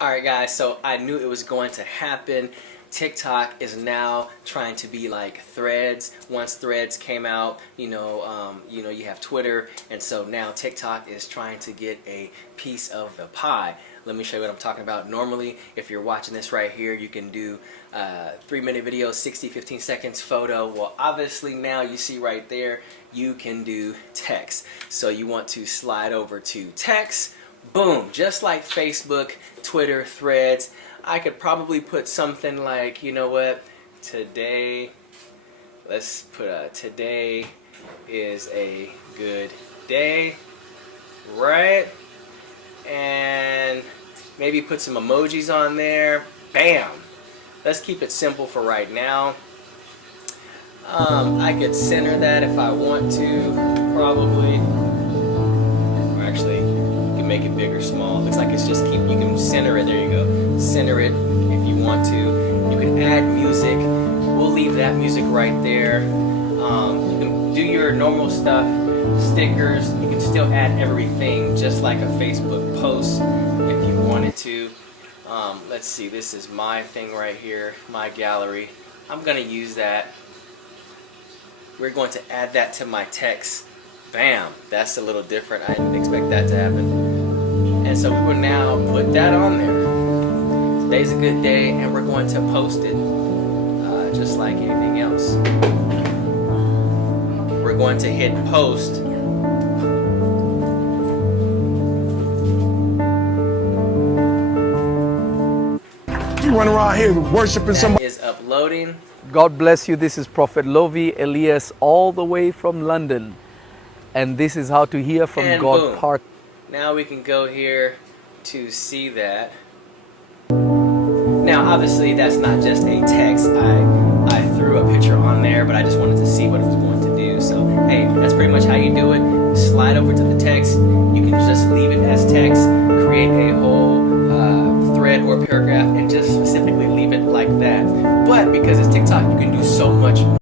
Alright guys, so I knew it was going to happen. TikTok is now trying to be like Threads. Once Threads came out, you have Twitter, and so now TikTok is trying to get a piece of the pie. Let me show you what I'm talking about. Normally, if you're watching this right here, you can do 3-minute videos, 15 seconds photo. Well, obviously now you see right there, you can do text. So you want to slide over to text. Boom, just like Facebook, Twitter, Threads. I could probably put something like, you know what, today, let's put today is a good day, right? And maybe put some emojis on there. Bam! Let's keep it simple for right now. I could center that if I want to, probably. Or actually, you can make it big or small. Looks like it's just you can center it. There you go. Center it if you want to. You can add music. We'll leave that music right there. You can do your normal stuff, stickers. You can still add everything just like a Facebook post if you wanted to. Let's see, this is my thing right here, my gallery. I'm going to use that. We're going to add that to my text. Bam! That's a little different. I didn't expect that to happen. And so we will now put that on there. Today's a good day, and we're going to post it just like anything else. We're going to hit post. You run around here worshiping somebody. Is uploading. God bless you. This is Prophet Lovi Elias all the way from London. And this is how to hear from And God boom. Park. Now we can go here to see that. Now obviously that's not just a text. I threw a picture on there, but I just wanted to see what it was going to do. So hey, that's pretty much how you do it. Slide over to the text. You can just leave it as text, create a whole thread or paragraph, and just specifically leave it like that. But because it's TikTok, you can do so much more.